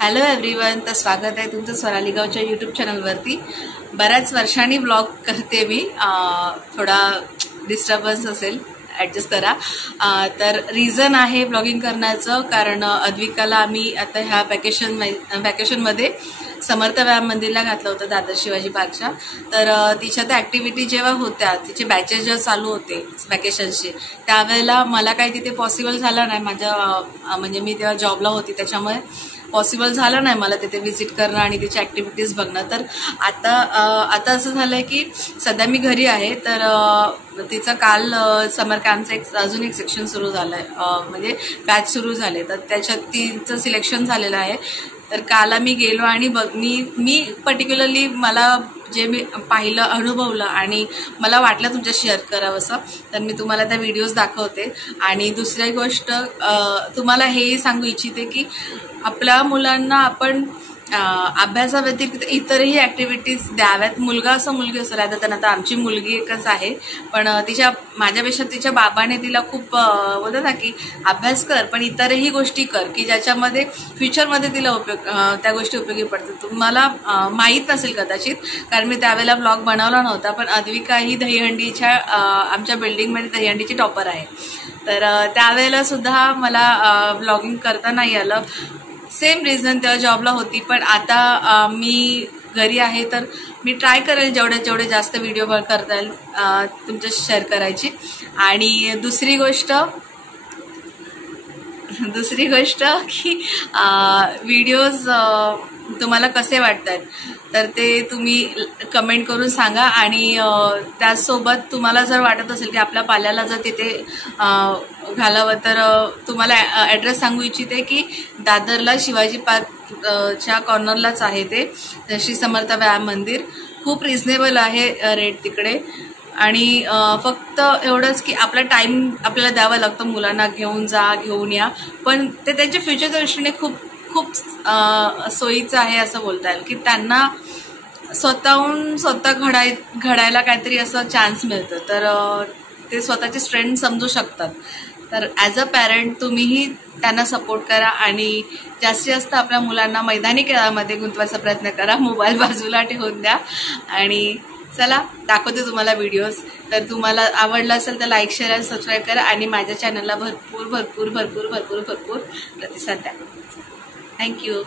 Hello everyone, तर स्वागत आहे तुमचं स्वराली गावच्या यूट्यूब चॅनलवरती। बऱ्याच वर्षांनी ब्लॉग करते मी, थोडा डिस्टर्बन्स असेल, ॲडजस्ट करा। तर रिझन आहे ब्लॉगिंग करण्याचं, कारण अद्विकाला आम्ही आता ह्या वॅकेशनमध्ये समर्थ व्यायाम मंदिरला घातलं होतं दादर शिवाजी पार्कच्या। तर तिच्या त्या ॲक्टिव्हिटी जेव्हा होत्या, तिचे बॅचेस जेव्हा चालू होते वॅकेशनचे, त्यावेळेला मला काही तिथे पॉसिबल झालं नाही। माझ्या म्हणजे मी तेव्हा जॉबला होती, त्याच्यामुळे पॉसिबल झालं नाही मला तिथे व्हिजिट करणं आणि तिची ॲक्टिव्हिटीज बघणं। तर आता असं झालं आहे की सध्या मी घरी आहे। तर तिचं काल समर कॅम्पचं अजून एक सेक्शन सुरू झालं आहे, म्हणजे बॅच सुरू झाले, तर त्याच्यात तिचं सिलेक्शन झालेलं आहे। तर काल मी गेलो आणि मी पर्टिक्युलरली मला जे मी पाहिलं, अनुभवलं आणि मला वाटलं तुमच्या शेअर करावं असं, तर मी तुम्हाला त्या व्हिडिओज दाखवते। आणि दुसरी गोष्ट तुम्हाला हेही सांगू इच्छिते की आपल्या मुलांना आपण अभ्यासाव्यतिरिक्त इतरही ॲक्टिव्हिटीज द्याव्यात। मुलगा असो मुलगी असो, राहता त्यांना तर आमची मुलगी एकच आहे, पण माझ्यापेक्षा तिच्या बाबाने तिला खूप बोलतात ना की अभ्यास कर, पण इतरही गोष्टी कर की ज्याच्यामध्ये फ्युचरमध्ये तिला त्या गोष्टी उपयोगी पडतात। तुम्हाला माहीत नसेल कदाचित, कारण मी त्यावेळेला ब्लॉग बनवला नव्हता, पण अद्विका ही दहीहंडीच्या आमच्या बिल्डिंगमध्ये दहीहंडीची टॉपर आहे। तर त्यावेळेला सुद्धा मला ब्लॉगिंग करता नाही आलं। सेम रिझन, तेव्हा जॉबला होती, पण आता मी घरी आहे, तर मी ट्राय करेल जेवढे जास्त व्हिडिओ करता येईल तुमच्याशी शेअर करायची। आणि दुसरी गोष्ट की व्हिडिओज तुम्हाला कसे वाटतात तर ते तुम्ही कमेंट करून सांगा। आणि त्याचसोबत तुम्हाला जर वाटत असेल की आपल्या पाल्याला जर तिथे घालावं, तर तुम्हाला ॲड्रेस सांगू इच्छिते की दादरला शिवाजी पार्कच्या कॉर्नरलाच आहे ते श्री समर्थ व्यायाम मंदिर। खूप रिझनेबल आहे रेट तिकडे, आणि फक्त एवढंच की आपला टाईम आपल्याला द्यावा लागतो, मुलांना घेऊन या, पण ते त्यांच्या फ्युचरच्या दृष्टीने खूप सोयीचं आहे असं बोलता येईल की त्यांना स्वतः घडायला काहीतरी असं चान्स मिळतं, तर ते स्वतःचे स्ट्रेंथ समजू शकतात। तर ॲज अ पॅरेंट तुम्हीही त्यांना सपोर्ट करा आणि जास्तीत जास्त आपल्या मुलांना मैदानी खेळामध्ये गुंतवायचा प्रयत्न करा, मोबाईल बाजूला ठेवून द्या। आणि चला दाखवते तुम्हाला व्हिडिओज। तर तुम्हाला आवडला असेल तर लाईक, शेअर आणि सबस्क्राईब करा, आणि माझ्या चॅनलला भरपूर भरपूर भरपूर भरपूर भरपूर प्रतिसाद द्या। थँक्यू।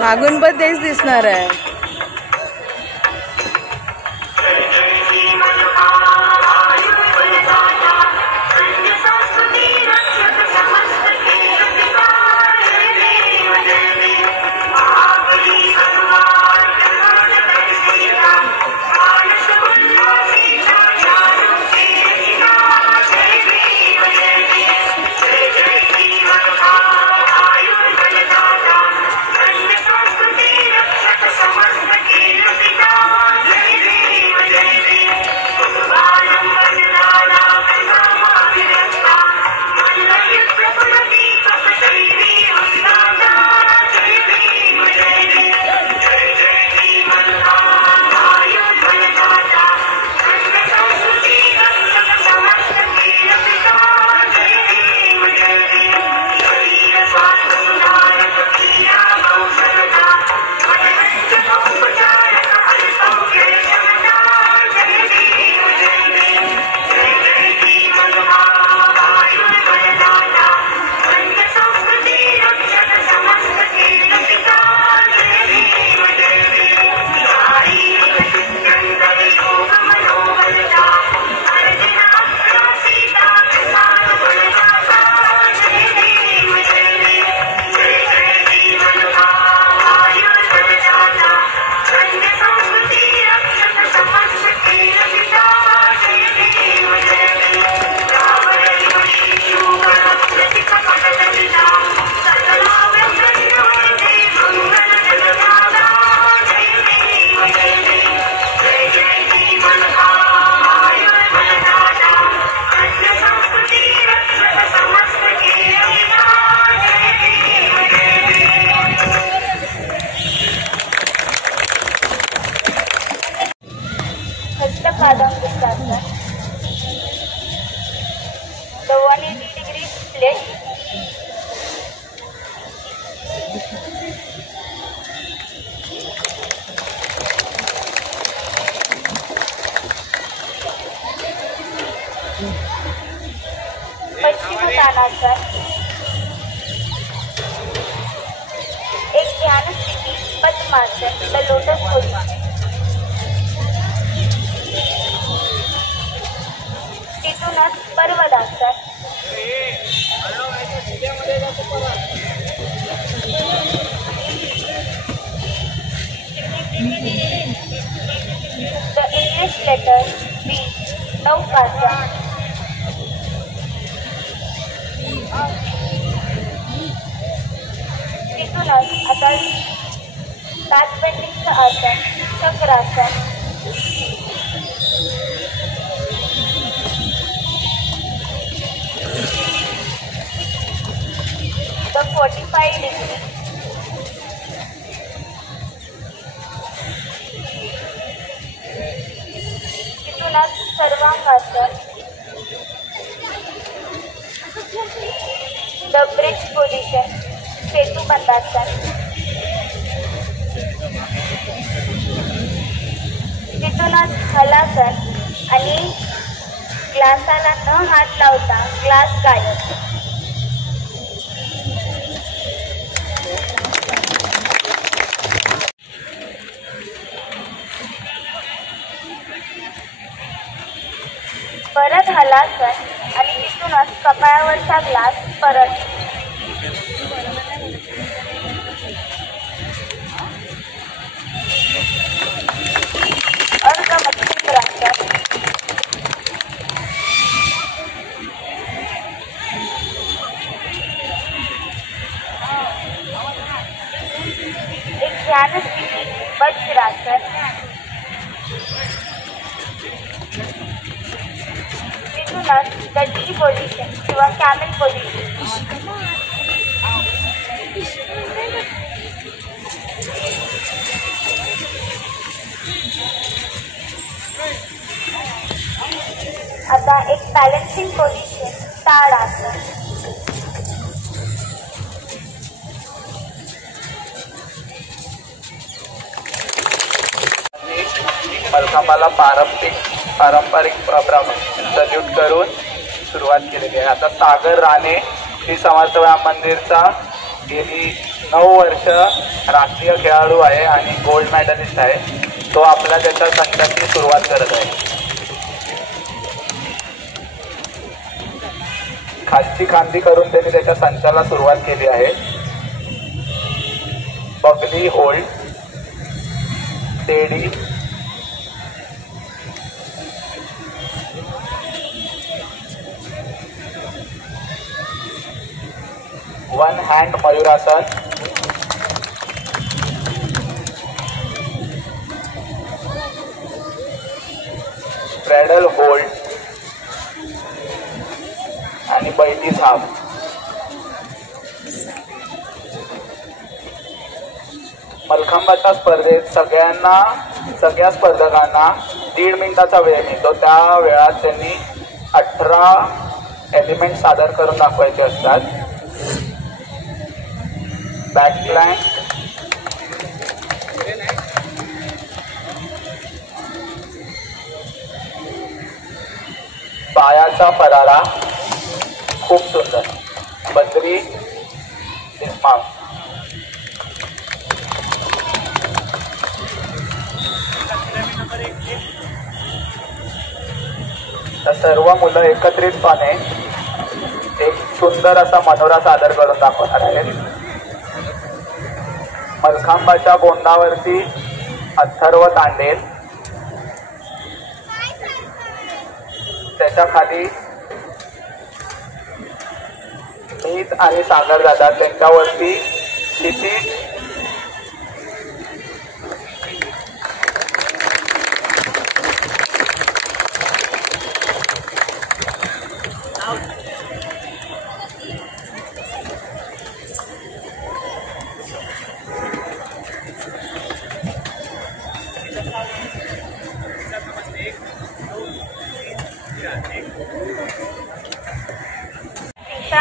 मागून पण तेच दिसणार आहे। कादंबरी आसन. The 180-degree split. पश्चिमोत्तानासन. एक ध्यान स्थिती पद्मासन, द लोटस पोझिशन. तिथूनच पर्वतासन. द इंग्लिश लेटर बी, नौकासन. तिथूनच आता बॅक बेंडिंगचं आसन, चक्रासन. The 45 degree. तिथूनच Sarvangasana. The bridge position, Setubandhasana. तिथूनच हलासन आणि ग्लासाला न हात लावता ग्लास गायब. परत हलासन आणि तिथूनच कपाळावरचा ग्लास परत. अर्धमस्तिष्कासन. एक ध्यान स्थिती वज्रासन. तिथूनच द डी पोझिशन किंवा कॅमेल पोझिशन. आता एक बॅलन्सिंग पोझिशन, ताडासन. मलखांबाला पारंपरिक सल्यूट करून सुरुवात केलेली आहे. आता सागर राणे श्री समर्थ मंदिरचा गेली 9 वर्ष राष्ट्रीय खेळाडू आहे आणि गोल्ड मेडलिस्ट आहे. तो आपल्या त्याच्या संघाची सुरुवात करत आहे. खालची खांदी करून त्यांनी त्याच्या संचाला सुरुवात केली आहे. बगली होल्ड, टेडी, वन हँड मयूरासन, स्ट्रॅडल होल्ड आणि बैठी थाप. मलखांबाच्या स्पर्धेत सगळ्या स्पर्धकांना 1.5 मिनिटाचा वेळ मिळतो. त्या वेळात त्यांनी 18 एलिमेंट सादर करून दाखवायचे असतात. बॅक प्लँक, पायाचा फरारा, खूप सुंदर, बद्री डिस्माउंट. तर सर्व मुलं एकत्रितपणे एक सुंदर असा मनोरा सादर करून दाखवणार आहेत. मलखांबाच्या गोंडावरती अथर्व तांडेल, त्याच्या खाली मीत आणि सागर जातात, त्यांच्यावरती क्षितिज, दिशा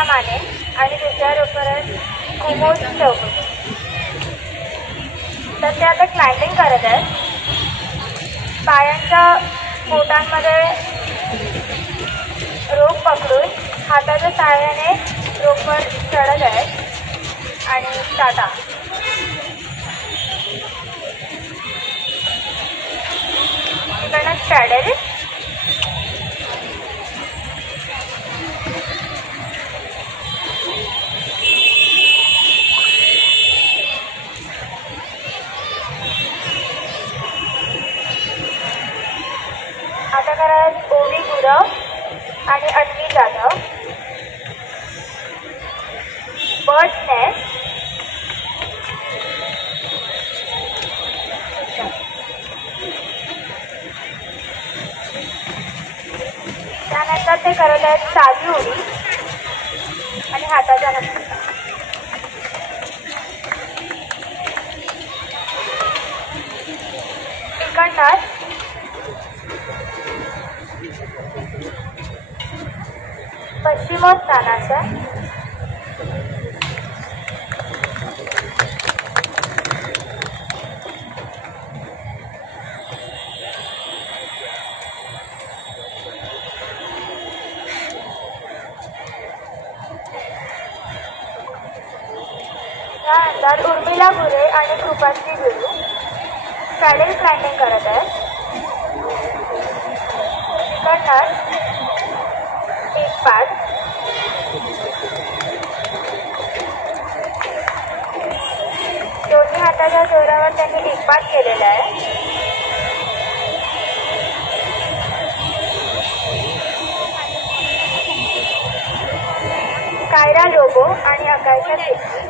माने आणि दुसऱ्या रोपरच कुमोद चौगुले. तर ते आता क्लाइम्बिंग करत आहेत. पायांच्या बोटांमध्ये रोप पकडून हाताच्या सहाय्याने रोपवर चढत आहेत आणि टाटा. तिकडनं स्ट्रॅडल. आता करत ओवी गुरव आणि अन्वी जाधव. Bird nest. त्यानंतर ते करत आहेत साधी उडी आणि हाताच्या नमस्कार. तिकडनं पश्चिमोत्तानासन. त्यानंतर उर्मिला गुरे आणि कृपाश्री गुरु स्ट्रॅडल क्लाइम्बिंग करत आहेत. तिकडनं एक पाद. दोन्ही हाताच्या जोरावर त्यांनी एक पाद केलेला आहे. कायरा लोबो आणि आकाशा शेट्टी.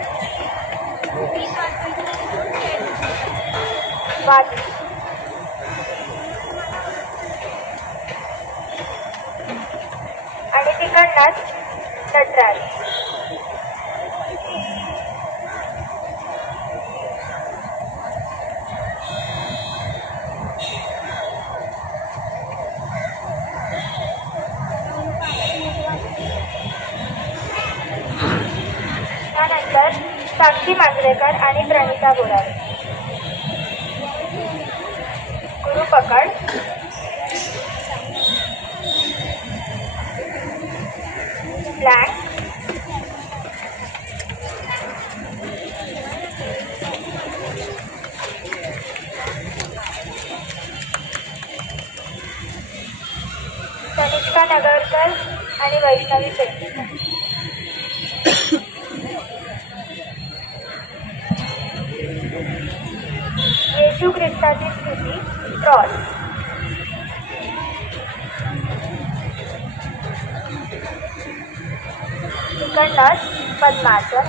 वादी. आणि तिकडनंच नटराज. त्यानंतर साक्षी मांजरेकर आणि प्रणिता बोराडे. गुरुपकड. प्लॅन. तनिष्का नगरकर आणि वैष्णवी पेडणेकर. येशू ख्रिस्ताची स्तुती क्रॉस. तिकडनंच पद्मासन.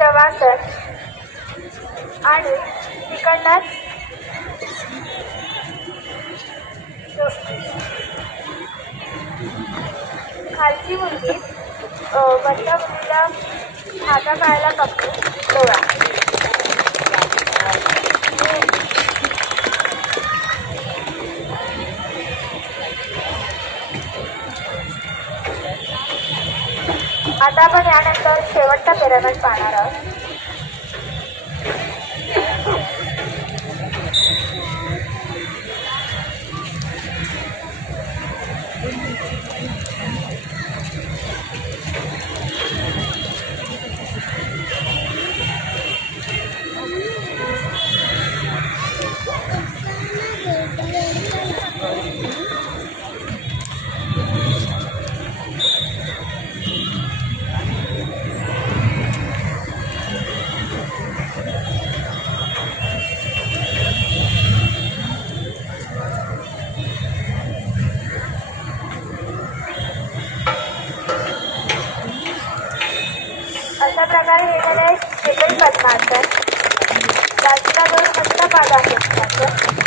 शवासन आणि तिकडनंच खालची मुलगी वरच्या मुलीला हातापायाला पकडून डोळा. आता आपण यानंतर शेवटचा पिरामिड पाहणार आहोत. करायचं.